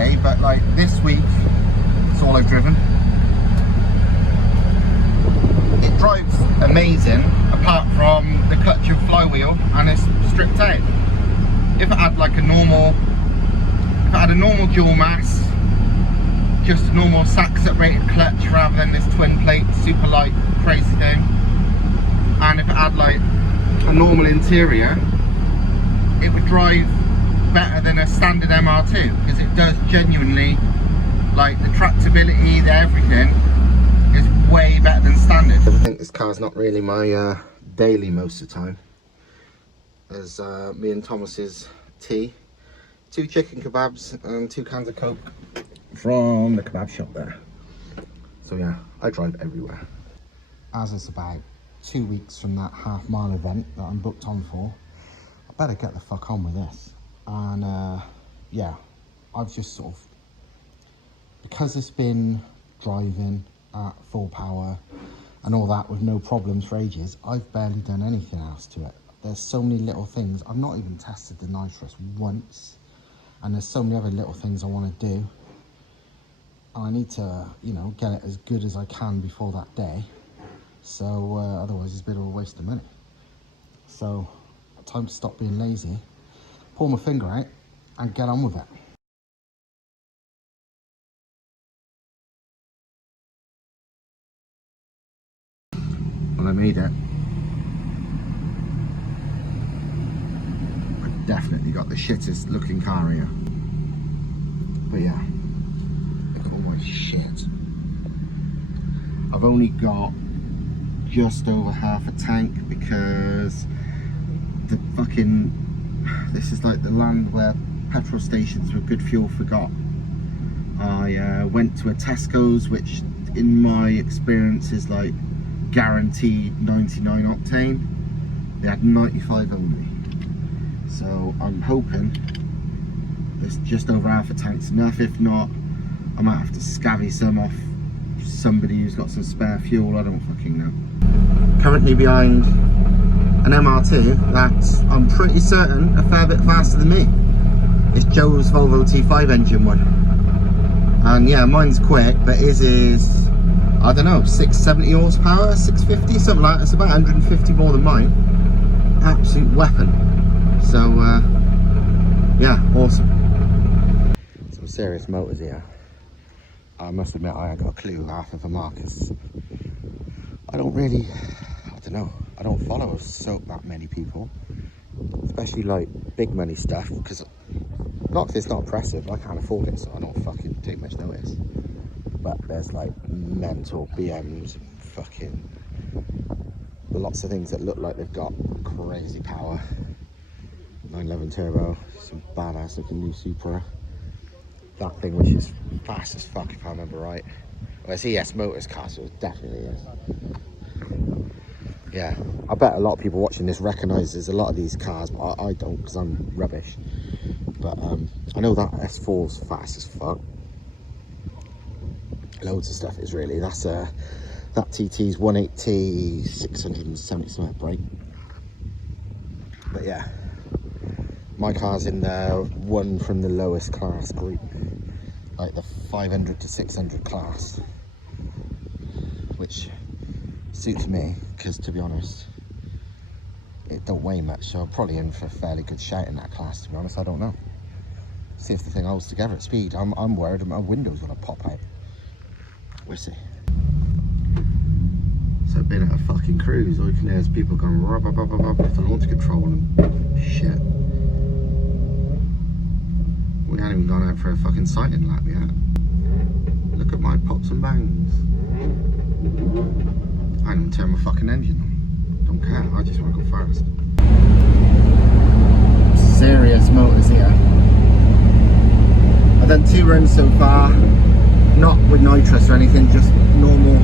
day, but like this week, it's all I've driven. It drives amazing, apart from the clutch and flywheel, and it's stripped out. If it had like a normal, if it had a normal dual mass, just a normal sack separated clutch rather than this twin plate super light crazy thing, and if it had like a normal interior, it would drive better than a standard MR2, because it does genuinely, like the tractability, the everything is way better than standard. I think this car's not really my daily most of the time. There's me and Thomas's tea, 2 chicken kebabs and 2 cans of Coke from the kebab shop there. So yeah, I drive everywhere. As it's about 2 weeks from that half-mile event that I'm booked on for, I better get the fuck on with this. And yeah, I've just sort of, because it's been driving at full power and all that with no problems for ages, I've barely done anything else to it. There's so many little things. I've not even tested the nitrous once, and there's so many other little things I want to do, and I need to, you know, get it as good as I can before that day, so otherwise it's a bit of a waste of money. So time to stop being lazy, pull my finger out and get on with it. Well, I made it. I've definitely got the shittest looking car here. But yeah, look at all my shit. I've only got just over half a tank because the fucking, this is like the land where petrol stations with good fuel forgot. I went to a Tesco's, which in my experience is like guaranteed 99 octane. They had 95 only, so I'm hoping this just over half a tank's enough. If not, I might have to scavvy some off somebody who's got some spare fuel. I don't fucking know. Currently behind an MR2 that's, I'm pretty certain, a fair bit faster than me. It's Joe's Volvo T5 engine one, and yeah, mine's quick, but his is, I don't know, 670 horsepower, 650, something like that. It's about 150 more than mine. Absolute weapon. So yeah, awesome. Some serious motors here. I must admit, I ain't got a clue half of them are, because I don't really, I don't know, I don't follow so that many people, especially like big money stuff, because not because it's not impressive, I can't afford it, so I don't fucking take much notice. But there's like mental BMs, fucking lots of things that look like they've got crazy power. 911 turbo, some badass looking new Supra. That thing which is fast as fuck if I remember right. Well, it's ES Motors car, so it definitely is. Yeah, I bet a lot of people watching this recognises a lot of these cars, but I don't, because I'm rubbish. But I know that S4's fast as fuck. Loads of stuff is really. That's that TT's 180 670 something brake. But yeah, my car's in the one from the lowest class group, like the 500 to 600 class, which suits me because, to be honest, it don't weigh much, so I'm probably in for a fairly good shout in that class, to be honest. I don't know. See if the thing holds together at speed. I'm worried my window's gonna pop out. We'll see. So been at a fucking cruise, all you can hear is people going rub with the launch control and shit. We haven't even gone out for a fucking sighting lap yet. Look at my pops and bangs. I don't turn my fucking engine on. Don't care, I just want to go fast. Serious motors here. I've done 2 runs so far. Not with nitrous or anything, just normal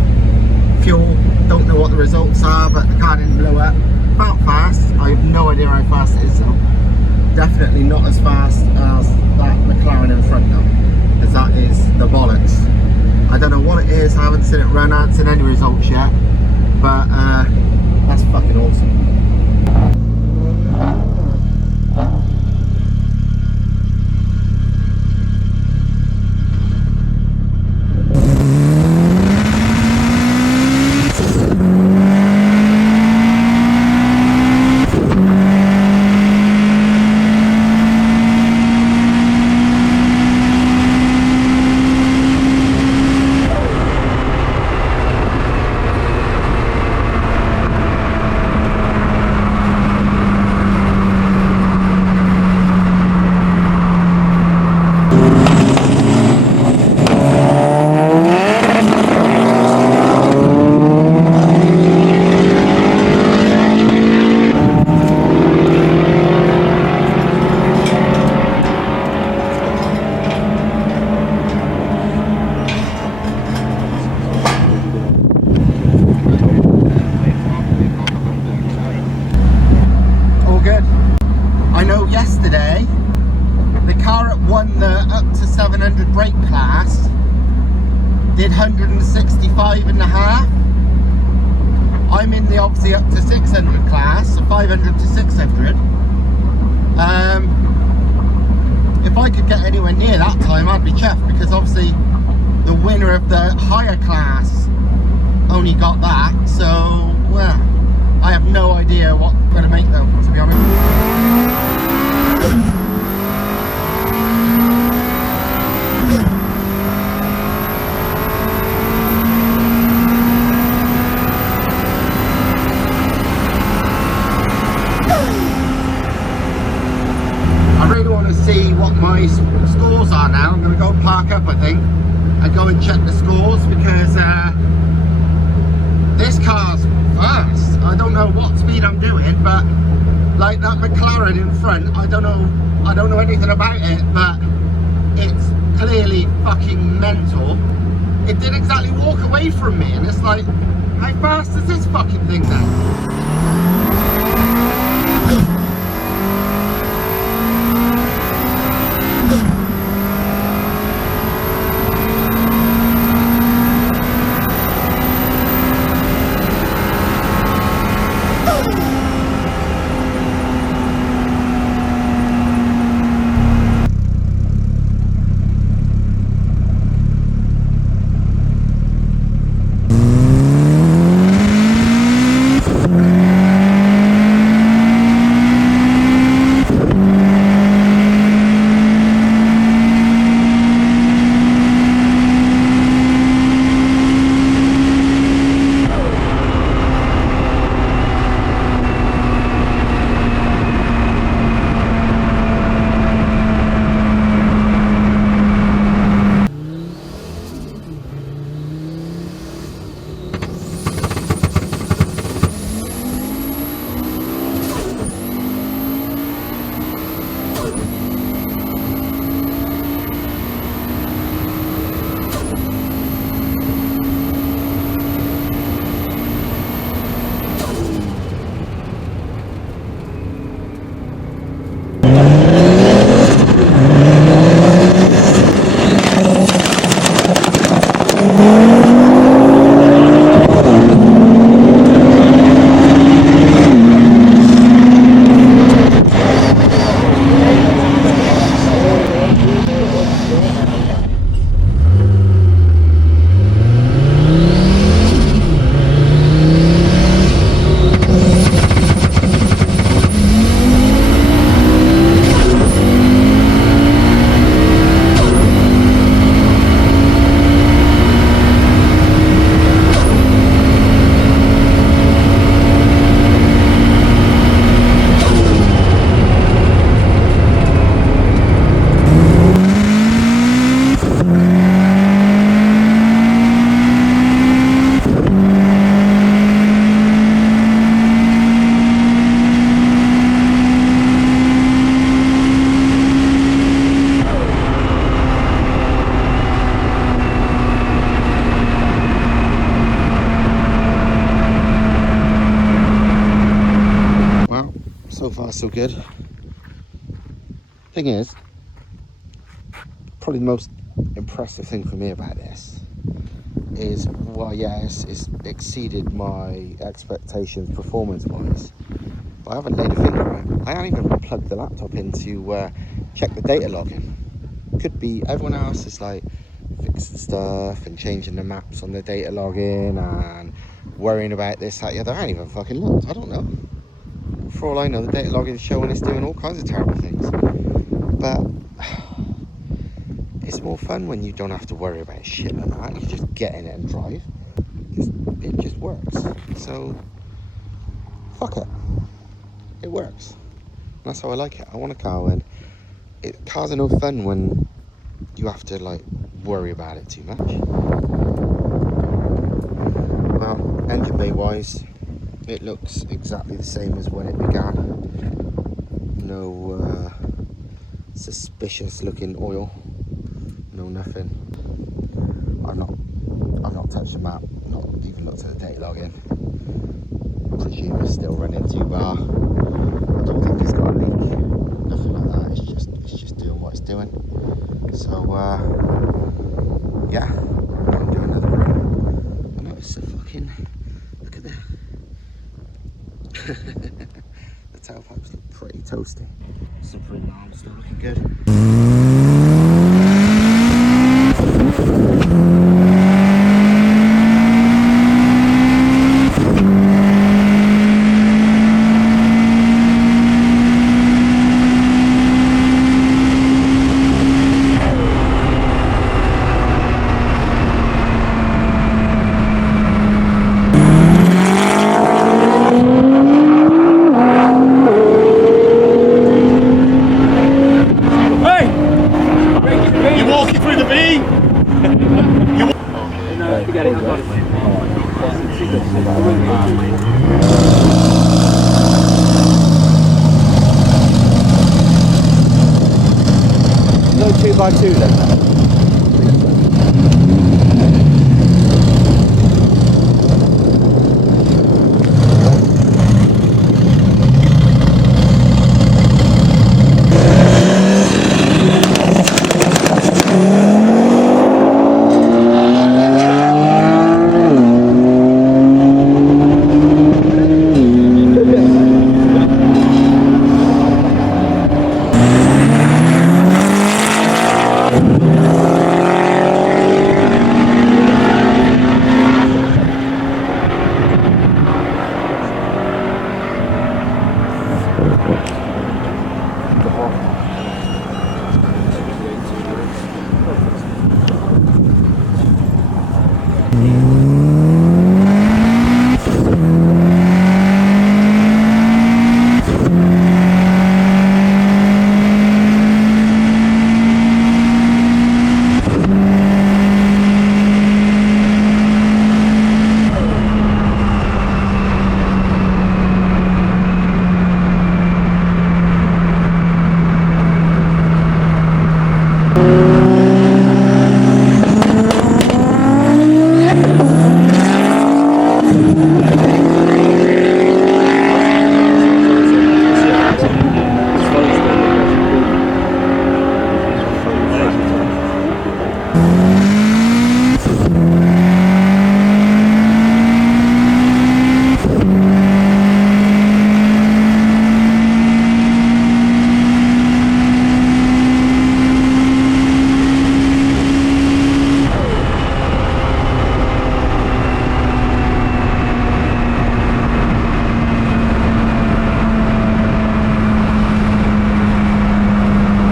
fuel. Don't know what the results are, but the car didn't blow up. Felt fast. I have no idea how fast it is though. Definitely not as fast as that McLaren in front though, because that is the bollocks. I don't know what it is, I haven't seen it run, I haven't seen any results yet, but that's fucking awesome. to 700 brake class did 165 and a half. I'm in the obviously up to 600 class, so 500 to 600. If I could get anywhere near that time, I'd be chuffed, because obviously the winner of the higher class only got that. So, well, I have no idea what I'm going to make though, to be honest. See what my scores are now. I'm going to go and park up, I think, and go and check the scores, because this car's fast. I don't know what speed I'm doing, but like that McLaren in front, I don't know anything about it, but it's clearly fucking mental. It did exactly walk away from me, and it's like, how fast is this fucking thing then? So far so good. Thing is, probably the most impressive thing for me about this is, well, yeah, it's exceeded my expectations performance wise, but I haven't laid a finger on it. I haven't even plugged the laptop in to check the data logging. Could be everyone else is like fixing stuff and changing the maps on the data logging and worrying about this, that, the other. I ain't even fucking looked. I don't know. For all I know, the data logging is showing it's doing all kinds of terrible things. But it's more fun when you don't have to worry about shit like that. You just get in it and drive. It just works. So, fuck it. It works. And that's how I like it. I want a car when cars are no fun when you have to like worry about it too much. Well, engine bay wise, it looks exactly the same as when it began. No suspicious looking oil, no nothing. I've not touched the map, not even looked at the data login. I presume it's still running 2 bar. I don't think it's got a leak. nothing like that. It's just doing what it's doing. So yeah, I'll do another run. I know it's a fucking, look at the the tailpipes look pretty toasty. Supreme arm still looking good. No 2x2 then?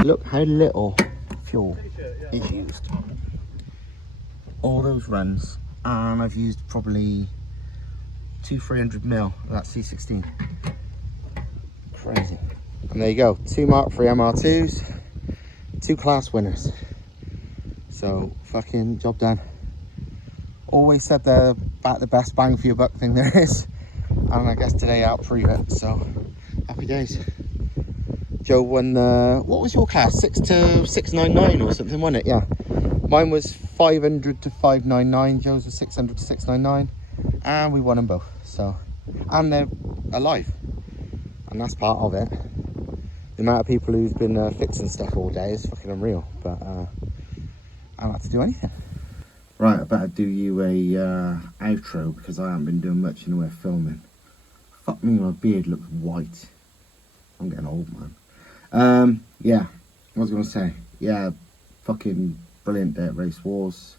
Look how little fuel is used. All those runs, and I've used probably 300ml of that C16. Crazy. And there you go, 2 Mk3 MR2s, 2 class winners. So fucking job done. Always said they're about the best bang for your buck thing there is, and I guess today I'll prove it. So happy days. Joe won the, what was your class? 6 to 699 or something, wasn't it? Yeah. Mine was 500 to 599. Joe's was 600 to 699. And we won them both. So, and they're alive. And that's part of it. The amount of people who've been fixing stuff all day is fucking unreal. But I don't have to do anything. Right, I better do you a outro because I haven't been doing much in the way of filming. Fuck me, my beard looks white. I'm getting old, man. Yeah, what was I gonna say? Yeah, fucking brilliant day at RaceWars.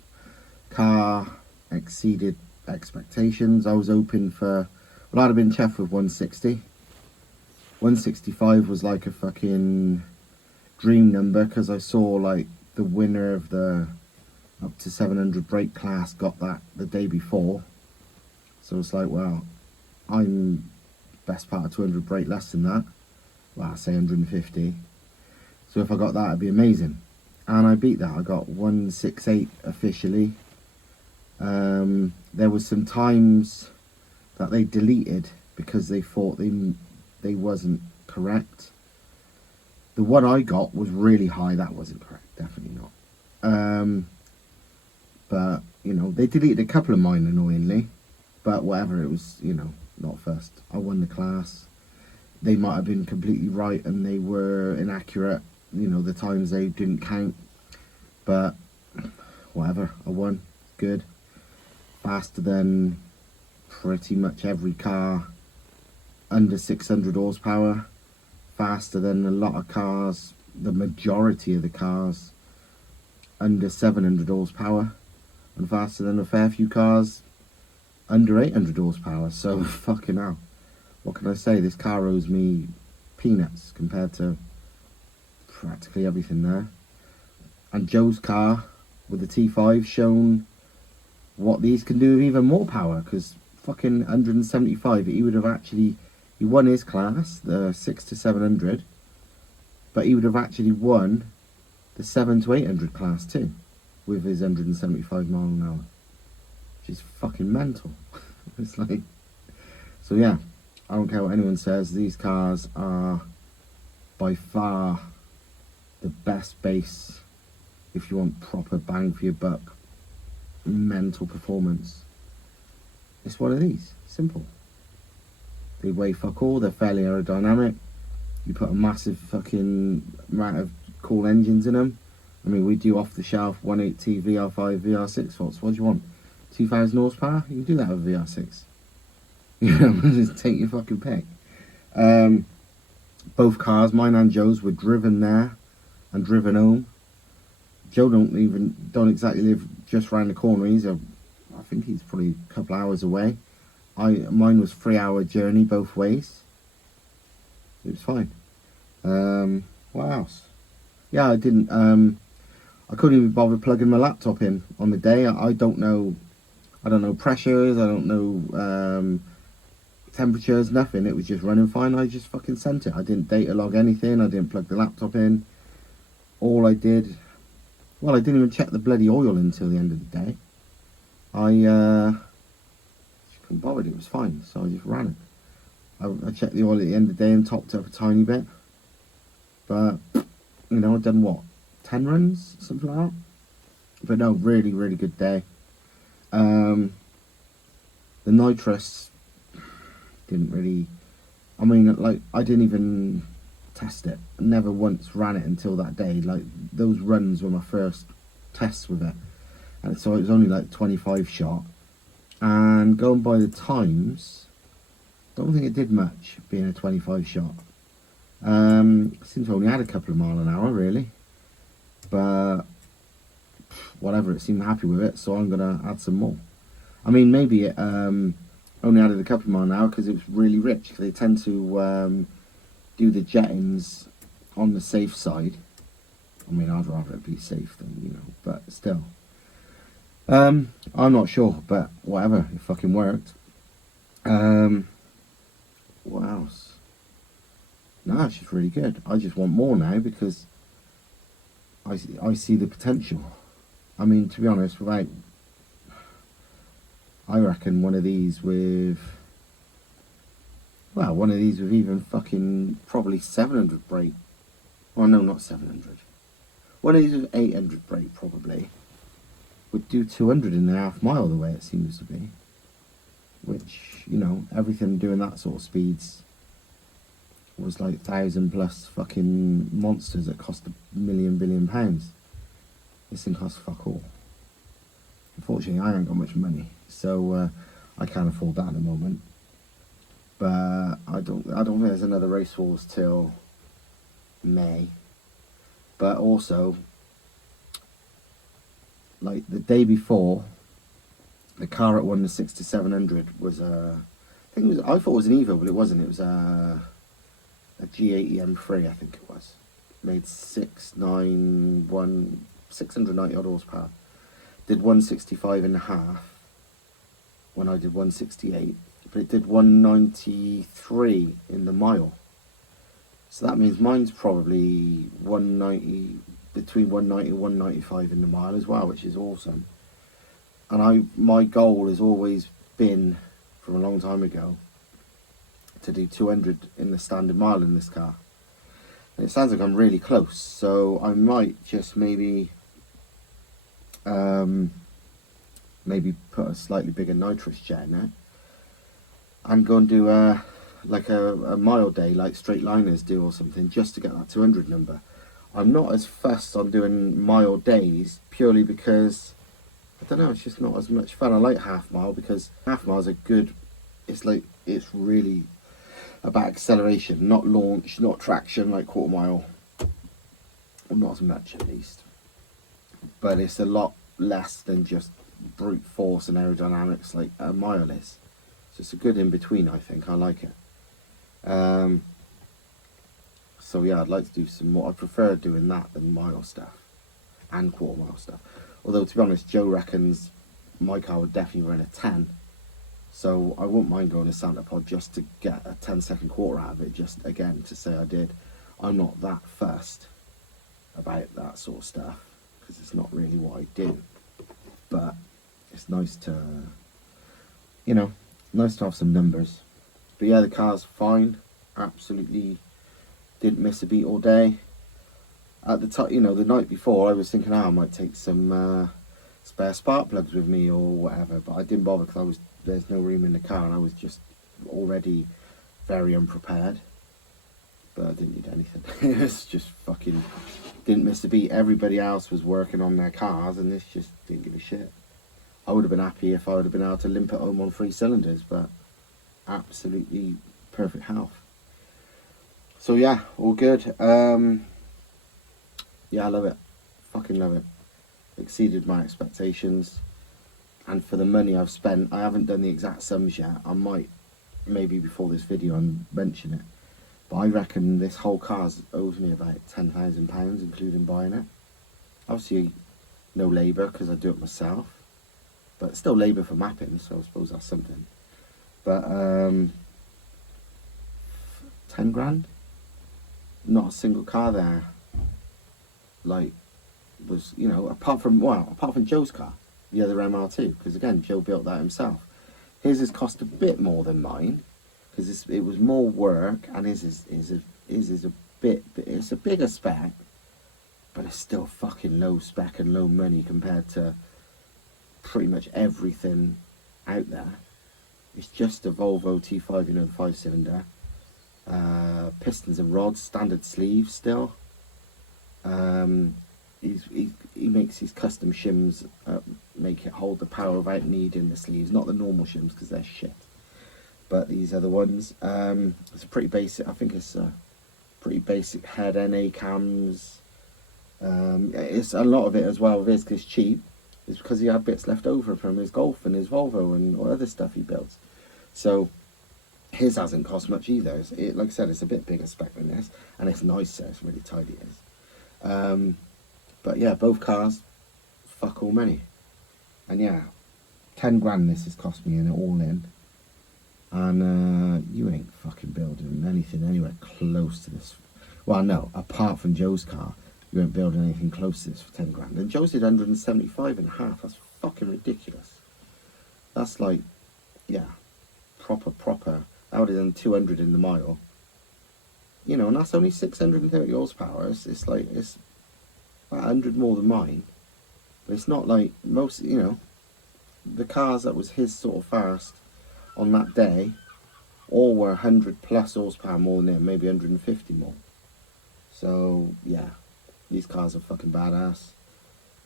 Car exceeded expectations. I was hoping for, well, I'd have been chuffed with 160. 165 was like a fucking dream number because I saw like the winner of the up to 700 brake class got that the day before. So it's like, well, I'm best part of 200 brake less than that. Well, I say 150. So if I got that, it'd be amazing. And I beat that. I got 168 officially. There was some times that they deleted because they thought they wasn't correct. The one I got was really high. That wasn't correct. Definitely not. But, you know, they deleted a couple of mine annoyingly. But whatever, it was, you know, not first. I won the class. they might have been completely right and they were inaccurate, you know, the times they didn't count, but whatever, I won, good. Faster than pretty much every car under 600 horsepower, faster than a lot of cars, the majority of the cars under 700 horsepower, and faster than a fair few cars under 800 horsepower. So fucking hell, what can I say? This car owes me peanuts compared to practically everything there. And Joe's car with the T5 shown what these can do with even more power, because fucking 175, he would have actually, he won his class, the 6 to 700, but he would have actually won the 7 to 800 class too, with his 175 mile an hour, which is fucking mental. It's like, so yeah, I don't care what anyone says, these cars are by far the best base if you want proper bang for your buck mental performance. It's one of these, simple. They weigh fuck all, they're fairly aerodynamic, you put a massive fucking amount of cool engines in them. I mean, we do off the shelf 1.8T VR5 VR6 faults. What do you want? 2000 horsepower? You can do that with VR6. You know, just take your fucking pick. Both cars, mine and Joe's, were driven there and driven home. Joe don't exactly live just round the corner. I think he's probably a couple hours away. Mine was 3-hour journey both ways. It was fine. What else? Yeah, I couldn't even bother plugging my laptop in on the day. I don't know pressures, I don't know temperatures, nothing. It was just running fine. I just fucking sent it. I didn't data log anything. I didn't plug the laptop in. All I did, well, I didn't even check the bloody oil until the end of the day. I just couldn't bother. It was fine, so I just ran it. I checked the oil at the end of the day and topped up a tiny bit. But, you know, I've done what? 10 runs? Something like that? But no, really, really good day. The nitrous didn't really, I mean, like, I didn't even test it. I never once ran it until that day. Like, those runs were my first tests with it. And so it was only like 25 shot. And going by the times, don't think it did much being a 25 shot. Seems I only had a couple of mile an hour really, but whatever, it seemed happy with it, so I'm gonna add some more. I mean, maybe it only added a couple of mile an hour because it was really rich, because they tend to do the jettings on the safe side. I mean, I'd rather it be safe than, you know, but still. I'm not sure, but whatever, it fucking worked. What else? No, it's just really good. I just want more now because I see the potential. I mean, to be honest, I reckon one of these with even fucking probably 700 brake. Oh no, not 700. One of these with 800 brake probably would do 200 in a half mile the way it seems to be. Which, you know, everything doing that sort of speeds was like 1,000 plus fucking monsters that cost £1 billion pounds. This thing costs fuck all. Unfortunately, I ain't got much money, so I can't afford that at the moment. But I don't think there's another RaceWars till May. But also, like the day before, the car that won the 6 to 700 was I thought it was an Evo, but it wasn't. It was a G80 M3, I think it was. Made 690 odd horsepower. Did 165 and a half when I did 168, but it did 193 in the mile. So that means mine's probably 190, between 190 and 195 in the mile as well, which is awesome. And my goal has always been, from a long time ago, to do 200 in the standard mile in this car. And it sounds like I'm really close, so I might just maybe put a slightly bigger nitrous jet in there and go and do a like a mile day like straight liners do or something, just to get that 200 number. I'm not as fussed on doing mile days purely because I don't know, it's just not as much fun. I like half mile because half miles are good. It's really about acceleration, not launch, not traction like quarter mile, or not as much at least. But it's a lot less than just brute force and aerodynamics like a mile is. So it's a good in between, I think. I like it. So yeah, I'd like to do some more. I prefer doing that than mile stuff and quarter mile stuff. Although to be honest, Joe reckons my car would definitely run a 10. So I wouldn't mind going to Santa Pod just to get a 10-second quarter out of it, just again to say I did. I'm not that fussed about that sort of stuff because it's not really what I do. But it's nice to, you know, nice to have some numbers. But yeah, the car's fine. Absolutely didn't miss a beat all day. At the time, you know, the night before I was thinking, oh, I might take some spare spark plugs with me or whatever, but I didn't bother because there's no room in the car and I was just already very unprepared. But I didn't need anything. It was just fucking, didn't miss a beat. Everybody else was working on their cars and this just didn't give a shit. I would have been happy if I would have been able to limp it home on 3 cylinders, but absolutely perfect health. So yeah, all good. Yeah, I love it. Fucking love it. Exceeded my expectations. And for the money I've spent, I haven't done the exact sums yet. I might, maybe before this video, mention it. But I reckon this whole car owes me about £10,000, including buying it. Obviously, no labour because I do it myself. But still labour for mapping, so I suppose that's something. But 10 grand? Not a single car there, like, was, you know, apart from Joe's car, the other MR2, because again, Joe built that himself. His has cost a bit more than mine, because it was more work, and his is a bit, it's a bigger spec, but it's still fucking low spec and low money compared to pretty much everything out there. It's just a Volvo T5, you know, 5-cylinder. Pistons and rods, standard sleeves still. He makes his custom shims, make it hold the power without needing the sleeves, not the normal shims because they're shit, but these other ones. It's a pretty basic, I think it's a pretty basic head NA cams. It's a lot of it as well, because it's cheap, is because he had bits left over from his Golf and his Volvo and other stuff he built. So his hasn't cost much either. Like I said, it's a bit bigger spec than this, and it's nicer, it's really tidy it is. But yeah, both cars, fuck all money. And yeah, 10 grand this has cost me in all in. And you ain't fucking building anything anywhere close to this. Well, no, apart from Joe's car, you ain't building anything close to this for 10 grand. And Joe's did 175 and a half. That's fucking ridiculous. That's like, yeah, proper. I would have done 200 in the mile. You know, and that's only 630 horsepower. It's like, it's 100 more than mine. But it's not like most, you know, the cars that was his sort of fast on that day, all were 100 plus horsepower more than him, maybe 150 more. So, yeah, these cars are fucking badass.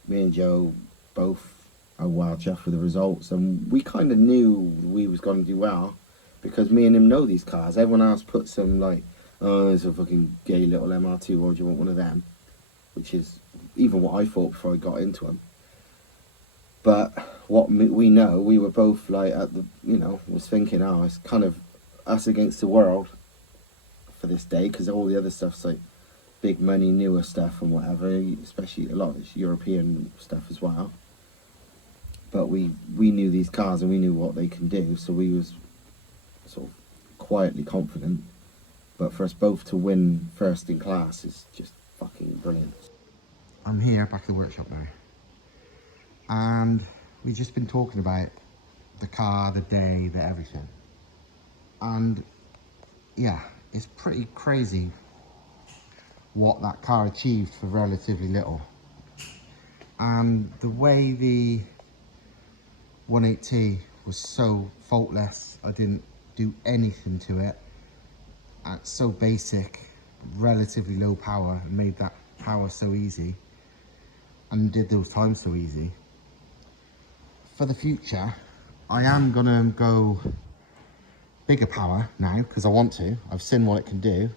Me and Joe both are wild chuffed with the results, and we kind of knew we was going to do well, because me and him know these cars. Everyone else put some like, oh, it's a fucking gay little MR2, or do you want one of them? Which is even what I thought before I got into them. But what we know, we were both like at the, you know, was thinking, oh, it's kind of us against the world for this day, because all the other stuff's like big money, newer stuff and whatever, especially a lot of European stuff as well. But we knew these cars and we knew what they can do, so we was sort of quietly confident. But for us both to win first in class is just fucking brilliant. I'm here back at the workshop now, and we've just been talking about the car, the day, the everything. And yeah, it's pretty crazy what that car achieved for relatively little. And the way the 180T was so faultless, I didn't do anything to it. so basic, relatively low power, and made that power so easy, and did those times so easy. For the future, I am gonna go bigger power now because I want to. I've seen what it can do,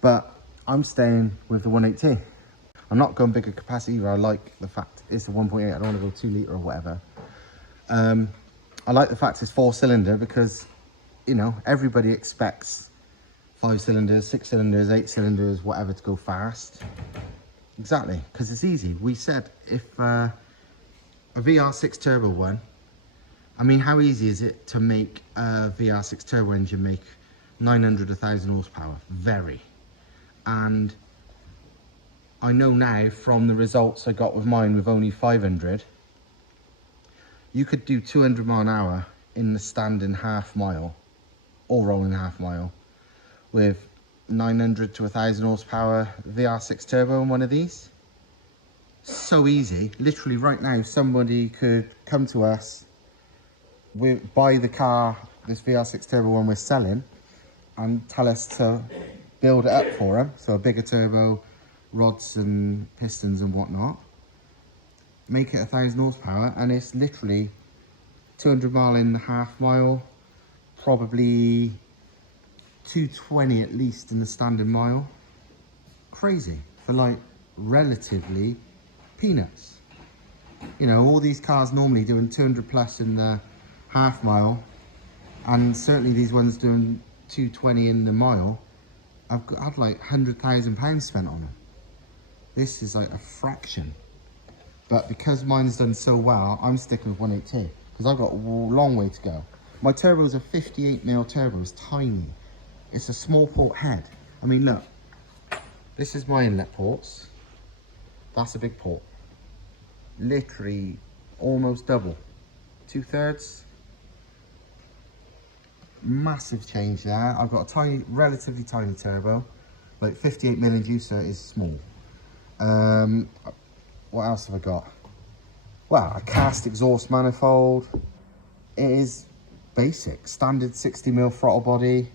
but I'm staying with the 180. I'm not going bigger capacity either. I like the fact it's a 1.8. I don't want to go 2 litre or whatever. I like the fact it's 4-cylinder because, you know, everybody expects 5 cylinders, 6 cylinders, 8 cylinders, whatever to go fast. Exactly, because it's easy. We said if a VR6 turbo one, I mean, how easy is it to make a VR6 turbo engine make 900, 1,000 horsepower? Very. And I know now from the results I got with mine with only 500, you could do 200 mile an hour in the standing half mile or rolling half mile with 900 to 1,000 horsepower VR6 turbo in one of these. So easy. Literally right now, somebody could come to us, buy the car, this VR6 turbo one we're selling, and tell us to build it up for them. So a bigger turbo, rods and pistons and whatnot. Make it 1,000 horsepower, and it's literally 200 mile in the half mile, probably 220 at least in the standard mile. Crazy for like relatively peanuts. You know, all these cars normally doing 200 plus in the half mile, and certainly these ones doing 220 in the mile. I've had like £100,000 spent on them. This is like a fraction. But because mine's done so well, I'm sticking with 180 because I've got a long way to go. My turbo is a 58mm turbo. It's tiny. It's a small port head. I mean, look, this is my inlet ports. That's a big port. Literally almost double. 2/3. Massive change there. I've got a tiny, relatively tiny turbo. Like 58mm inducer is small. What else have I got? Well, a cast exhaust manifold. It is basic, standard 60mm throttle body.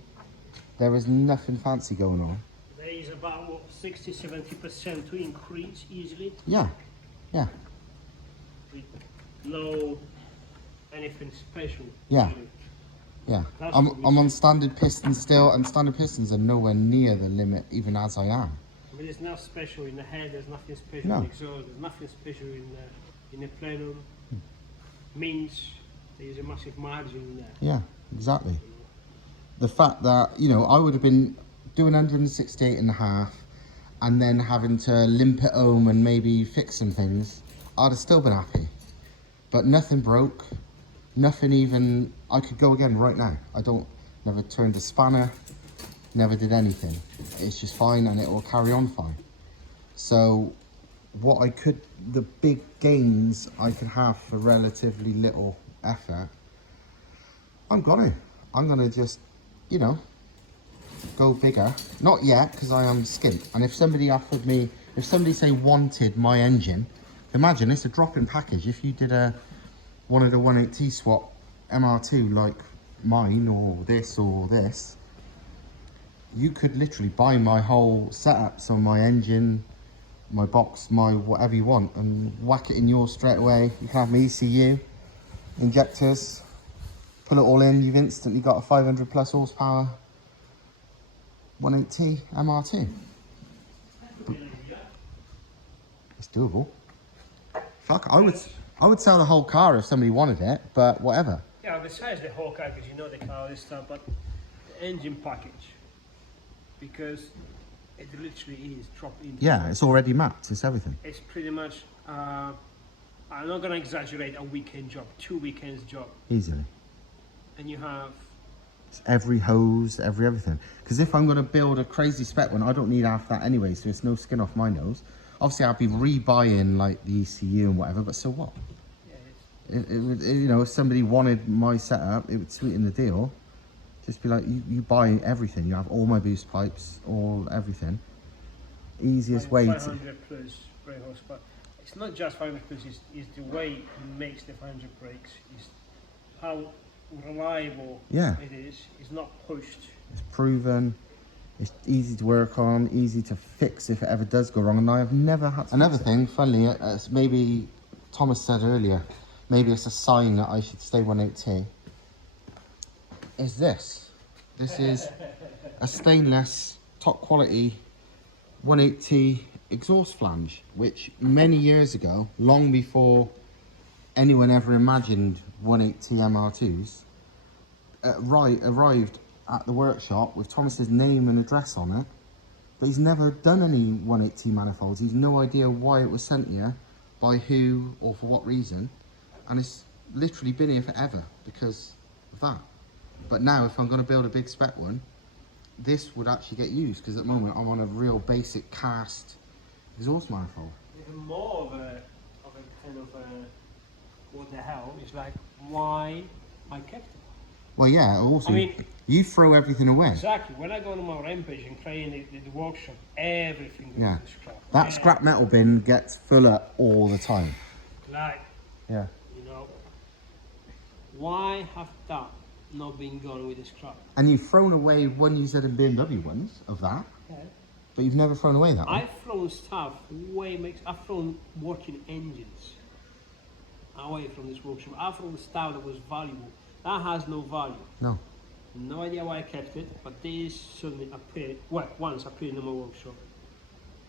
There is nothing fancy going on. There is about what, 60-70% to increase easily. Yeah, yeah. With no anything special. Yeah. Really. Yeah, I'm on standard pistons still, and standard pistons are nowhere near the limit, even as I am. I mean, there's nothing special in the head, there's nothing special in the exhaust, there's nothing special in the plenum. Means there's a massive margin in there. Yeah, exactly. The fact that, you know, I would have been doing 168.5 and then having to limp it home and maybe fix some things, I'd have still been happy. But nothing broke. Nothing even, I could go again right now. Never turned a spanner, never did anything. It's just fine and it will carry on fine. So the big gains I could have for relatively little effort, I'm gonna just, you know, go bigger. Not yet, because I am skint. And if somebody say wanted my engine, imagine it's a drop-in package. If you did wanted a 180 swap MR2 like mine or this, you could literally buy my whole setup, so my engine, my box, my whatever you want, and whack it in yours straight away. You can have my ECU, injectors, put it all in, you've instantly got a 500 plus horsepower 180 MR2. It's doable. Fuck, I would sell the whole car if somebody wanted it, but whatever. Yeah, besides the whole car, because you know the car, this stuff, but the engine package, because it literally is dropped in. Yeah, it's already mapped, it's everything. It's pretty much, I'm not gonna exaggerate, a weekend job, 2 weekends job. Easily. And you have... It's every hose, everything. Because if I'm gonna build a crazy spec one, I don't need half that anyway, so it's no skin off my nose. Obviously, I'll be rebuying like the ECU and whatever, but so what? Yeah, you know, if somebody wanted my setup, it would sweeten the deal. Just be like, you buy everything. You have all my boost pipes, all everything. Easiest way to... 500 plus brake horsepower. It's not just 500 plus, it's the way it makes the 500 brakes. It's how reliable Yeah. it is. It's not pushed. It's proven. It's easy to work on, easy to fix if it ever does go wrong, and I have never had to. Another thing, funnily, it's maybe Thomas said earlier, maybe it's a sign that I should stay 180T, is this. This is a stainless, top quality 180T exhaust flange, which many years ago, long before anyone ever imagined 180T MR2s, arrived at the workshop with Thomas's name and address on it, but he's never done any 180T manifolds. He's no idea why it was sent here, by who, or for what reason, and it's literally been here forever because of that. But now, if I'm going to build a big spec one, this would actually get used, because at the moment I'm on a real basic cast exhaust manifold. Even more of a kind of what the hell, it's like, why I kept it. Well, yeah, also, I mean, you throw everything away. Exactly. When I go on my rampage and clean the workshop, everything goes Yeah. to scrap. That scrap metal bin gets full up all the time. Like, Yeah. you know, why have that not been gone with the scrap? And you've thrown away one you said in BMW ones of that, Yeah. but you've never thrown away that one. I've thrown stuff I've thrown working engines away from this workshop. I've thrown stuff that was valuable. That has no value. No. No idea why I kept it, but this suddenly appeared, well, once appeared in my workshop.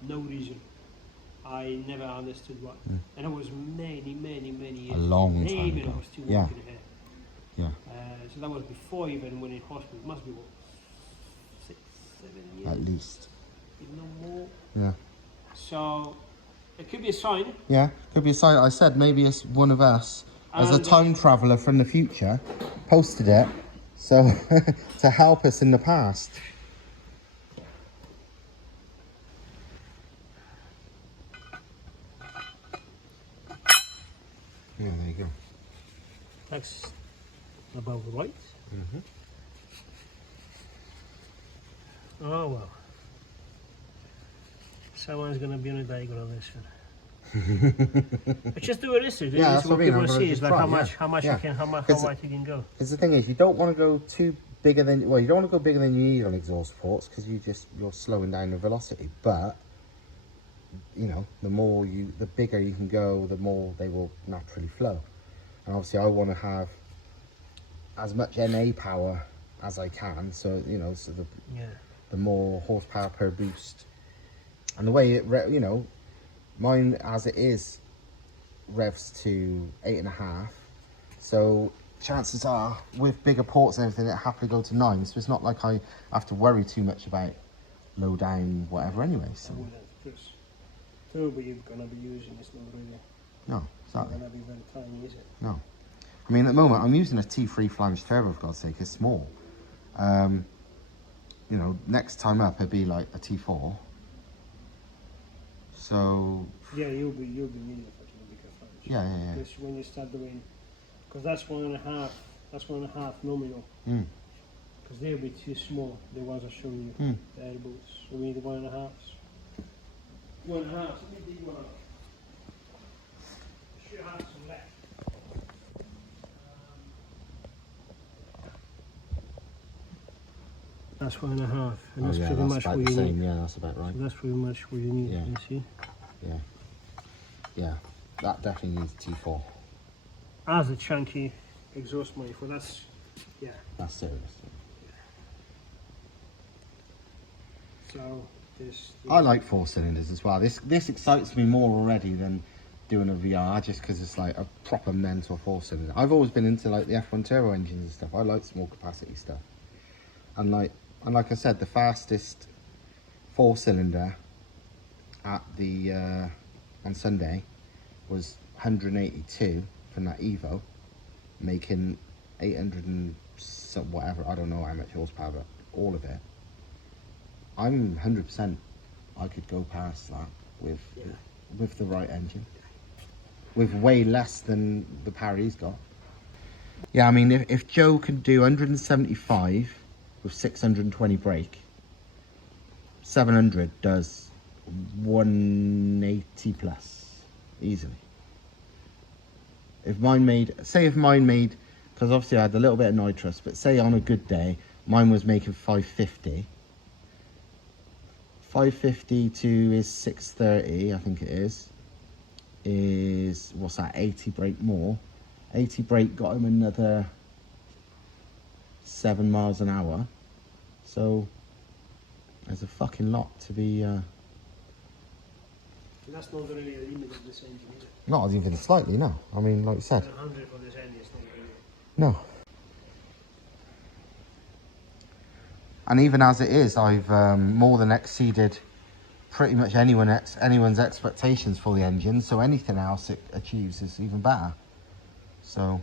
No reason. I never understood why. And it was many years. A long time maybe ago. I was still Yeah. working here. Yeah. So that was before even when in hospital. It must be what, 6, 7 years? At least. If not more. Yeah. So it could be a sign. Yeah, could be a sign. I said maybe it's one of us, as a And, time traveller from the future, posted it, so to help us in the past. Yeah, there you go. That's about right. Oh well. Someone's gonna be on a diagram on this one. But just do a research. Yeah, This that's is what I mean, people I'm gonna see. just It's like try, how much, yeah. how much Yeah. you can, how much, Because how much you can go. Because the thing is, you don't want to go too bigger than, well, you don't want to go bigger than you need on exhaust ports, because you're slowing down the velocity. But you know, the bigger you can go, the more they will naturally flow. And obviously, I want to have as much NA power as I can, so you know, so the more horsepower per boost. And the way it, you know, mine as it is revs to 8.5, so chances are with bigger ports and everything, it happily go to 9. So it's not like I have to worry too much about low down whatever anyway. So I wouldn't, because turbo you're gonna be using is not really. no, exactly. Not gonna be very tiny, is it? No. I mean, at the moment, I'm using a T3 flange turbo, for God's sake. It's small. You know, next time up, it'd be like a T4. So, Yeah, you'll be needing a bigger flange. yeah. Because when you start doing, because that's 1.5 nominal. Mm. Because they'll be too small. The ones I showed you, the airboats. So we need 1.5. 1.5. Let me dig one up. I should have some left. That's 1.5, and that's pretty much what you need. Yeah, that's about right. So that's pretty much what you need. Yeah. You see, Yeah, that definitely needs a T4. as a chunky exhaust manifold. That's That's serious. So this. I like 4 cylinders as well. This excites me more already than doing a VR, just because it's like a proper mental 4 cylinder. I've always been into like the F1 turbo engines and stuff. I like small capacity stuff. And like I said, the fastest 4 cylinder at the on Sunday was 182 from that Evo, making 800 and some whatever. I don't know how much horsepower, but all of it. I'm 100%. I could go past that with the right engine, with way less than the power he's got. Yeah, I mean, if Joe can do 175 with 620 brake, 700 does 180 plus easily. If mine made because obviously I had a little bit of nitrous, but say on a good day, mine was making 550. 550 to his 630, I think it is, what's that, 80 brake more. 80 brake got him another 7 miles an hour. So there's a fucking lot to be... That's not really a limit of this engine, is it? Not even slightly, no. I mean, like you said. 100 for this engine is not really. No. And even as it is, I've more than exceeded pretty much anyone's expectations for the engine. So anything else it achieves is even better. So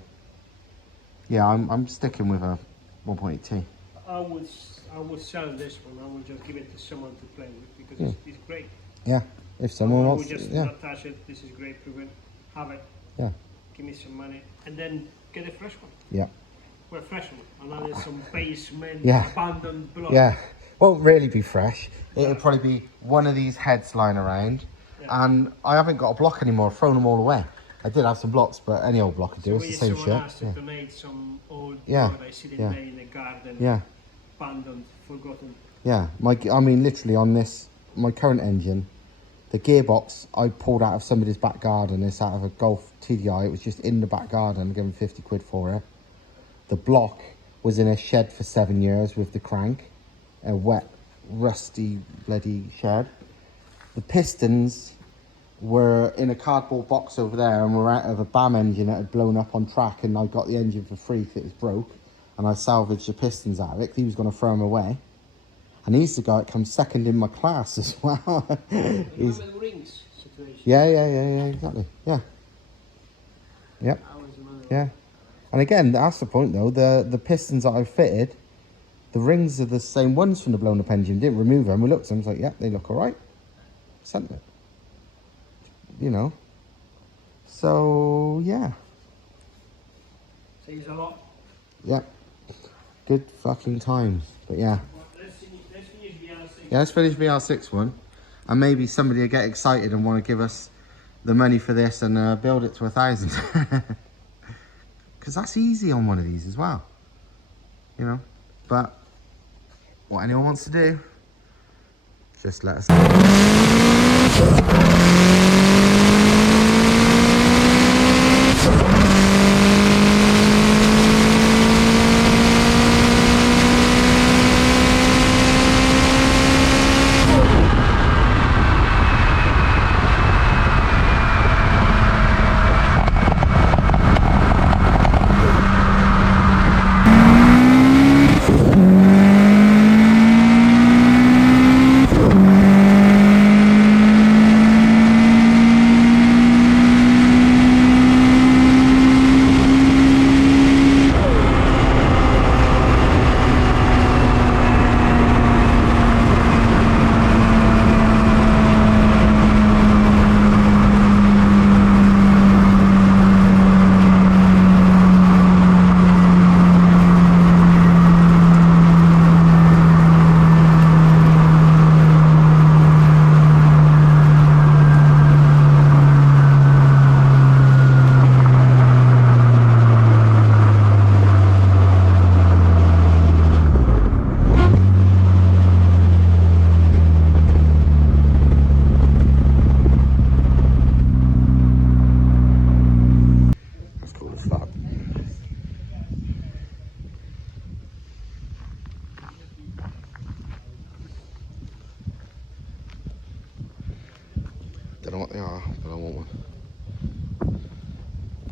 yeah, I'm sticking with a 1.8T. I would sell this one. I would just give it to someone to play with because it's great. Yeah, if someone wants, just yeah. not touch it. This is great, proven. Have it. Yeah. Give me some money and then get a fresh one. Yeah. Well, a fresh one. Another some basement, Yeah. abandoned block. Yeah. Won't really be fresh. It'll probably be one of these heads lying around. Yeah. And I haven't got a block anymore. I've thrown them all away. I did have some blocks, but any old block would do. It's the same shit. Asked to donate some old block I see there in the garden. Yeah. Abandoned, forgotten. Yeah. I mean, literally on this, my current engine, the gearbox I pulled out of somebody's back garden. It's out of a Golf TDI. It was just in the back garden. I gave him 50 quid for it. The block was in a shed for 7 years with the crank. A wet, rusty, bloody shed. The pistons were in a cardboard box over there and were out of a BAM engine that had blown up on track, and I got the engine for free because it was broke, and I salvaged the pistons out of it. He was going to throw them away. And he's the guy that comes second in my class as well. He's the rings situation. Yeah, exactly. Yeah. Yep. Yeah. And again, that's the point though. The pistons that I've fitted, the rings are the same ones from the blown up engine. Didn't remove them. We looked at them. I was like, yeah, they look all right. Sent it. You know. So yeah. Saves a lot. Yeah. Good fucking times. But yeah. Yeah, let's finish the R6 one, and maybe somebody will get excited and want to give us the money for this and build it to 1,000. Because that's easy on one of these as well, you know. But what anyone wants to do, just let us know. Don't know what they are, but I want one.